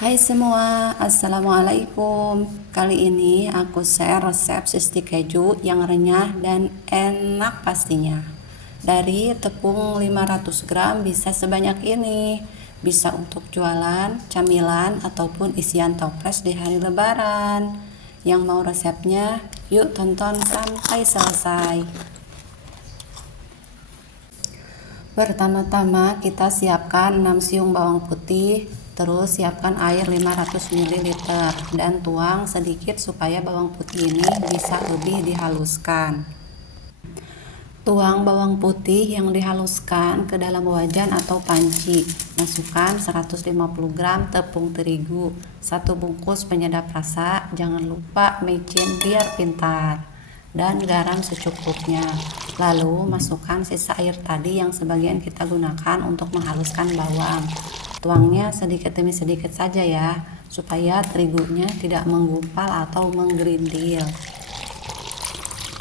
Hai semua, Assalamualaikum. Kali ini aku share resep stik keju yang renyah dan enak pastinya. Dari tepung 500 gram bisa sebanyak ini. Bisa untuk jualan, camilan, ataupun isian toples di hari lebaran. Yang mau resepnya, yuk tonton sampai selesai. Pertama-tama kita siapkan 6 siung bawang putih, terus siapkan air 500 ml dan tuang sedikit supaya bawang putih ini bisa lebih dihaluskan. Tuang bawang putih yang dihaluskan ke dalam wajan atau panci. Masukkan 150 gram tepung terigu, 1 bungkus penyedap rasa, jangan lupa micin biar pintar, dan garam secukupnya. Lalu masukkan sisa air tadi yang sebagian kita gunakan untuk menghaluskan bawang. Tuangnya sedikit demi sedikit saja ya, supaya terigunya tidak menggumpal atau menggerindil.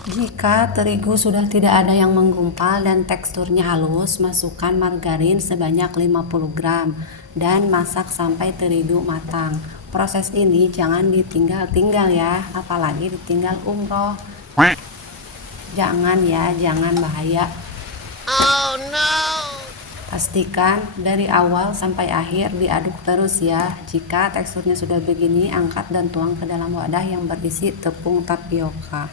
Jika terigu sudah tidak ada yang menggumpal dan teksturnya halus, masukkan margarin sebanyak 50 gram dan masak sampai terigu matang. Proses ini jangan ditinggal-tinggal ya, apalagi ditinggal umroh. Jangan ya, jangan, bahaya. Oh no. Pastikan dari awal sampai akhir diaduk terus ya. Jika teksturnya sudah begini, angkat dan tuang ke dalam wadah yang berisi tepung tapioka.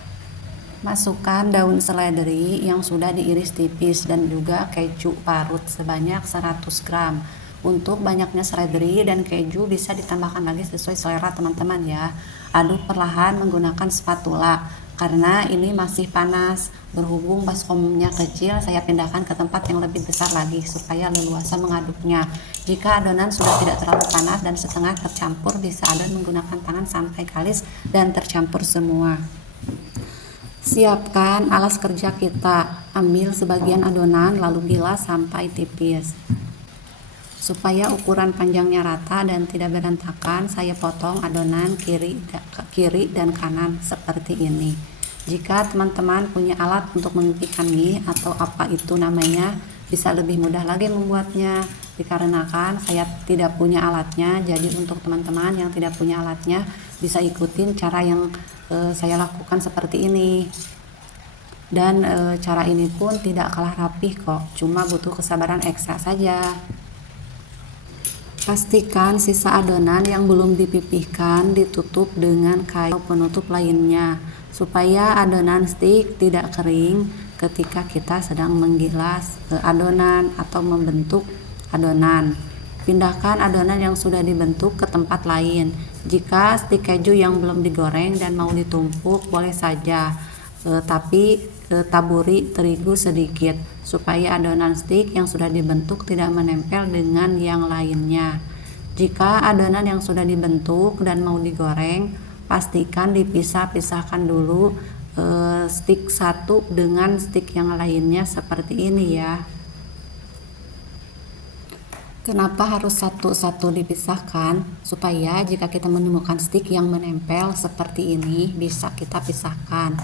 Masukkan daun seledri yang sudah diiris tipis dan juga keju parut sebanyak 100 gram. Untuk banyaknya seledri dan keju bisa ditambahkan lagi sesuai selera teman-teman ya. Aduk perlahan menggunakan spatula karena ini masih panas. Berhubung baskomnya kecil, saya pindahkan ke tempat yang lebih besar lagi supaya leluasa mengaduknya. Jika adonan sudah tidak terlalu panas dan setengah tercampur, bisa adon menggunakan tangan sampai kalis dan tercampur semua. Siapkan alas kerja kita, ambil sebagian adonan lalu bilas sampai tipis. Supaya ukuran panjangnya rata dan tidak berantakan, saya potong adonan kiri dan kanan seperti ini. Jika teman-teman punya alat untuk memipihkan mie atau apa itu namanya, bisa lebih mudah lagi membuatnya. Dikarenakan saya tidak punya alatnya, jadi untuk teman-teman yang tidak punya alatnya bisa ikutin cara yang saya lakukan seperti ini. Dan cara ini pun tidak kalah rapih kok, cuma butuh kesabaran ekstra saja. Pastikan sisa adonan yang belum dipipihkan ditutup dengan kain penutup lainnya supaya adonan stik tidak kering ketika kita sedang menggilas adonan atau membentuk adonan. Pindahkan adonan yang sudah dibentuk ke tempat lain. Jika stik keju yang belum digoreng dan mau ditumpuk, boleh saja, tapi taburi terigu sedikit supaya adonan stik yang sudah dibentuk tidak menempel dengan yang lainnya. Jika adonan yang sudah dibentuk dan mau digoreng, pastikan dipisah-pisahkan dulu stik satu dengan stik yang lainnya seperti ini ya. Kenapa harus satu-satu dipisahkan? Supaya jika kita menemukan stik yang menempel seperti ini, bisa kita pisahkan.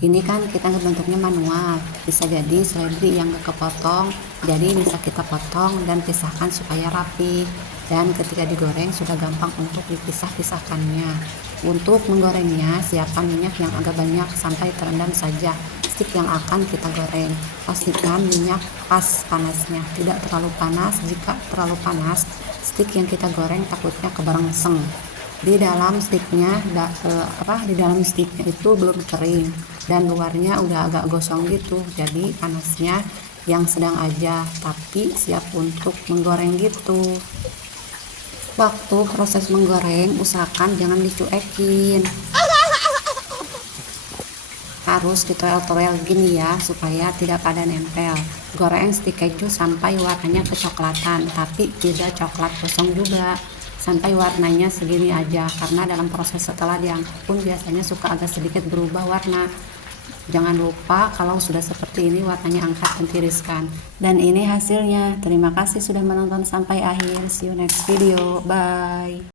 Ini kan kita bentuknya manual, bisa jadi seledri yang gak kepotong, jadi bisa kita potong dan pisahkan supaya rapi. Dan ketika digoreng sudah gampang untuk dipisah-pisahkannya. Untuk menggorengnya, siapkan minyak yang agak banyak sampai terendam saja stik yang akan kita goreng. Pastikan minyak pas panasnya, tidak terlalu panas. Jika terlalu panas, stik yang kita goreng takutnya keberengseng. Di dalam stiknya itu belum kering dan luarnya udah agak gosong gitu, jadi panasnya yang sedang aja, tapi siap untuk menggoreng gitu. Waktu proses menggoreng, usahakan jangan dicuekin, harus ditoel-toel gini ya supaya tidak pada nempel. Goreng stik keju sampai warnanya kecoklatan, tapi tidak coklat gosong juga, sampai warnanya segini aja, karena dalam proses setelah diangkat pun biasanya suka agak sedikit berubah warna. Jangan lupa kalau sudah seperti ini warnanya angkat dan tiriskan. Dan ini hasilnya. Terima kasih sudah menonton sampai akhir. See you next video. Bye.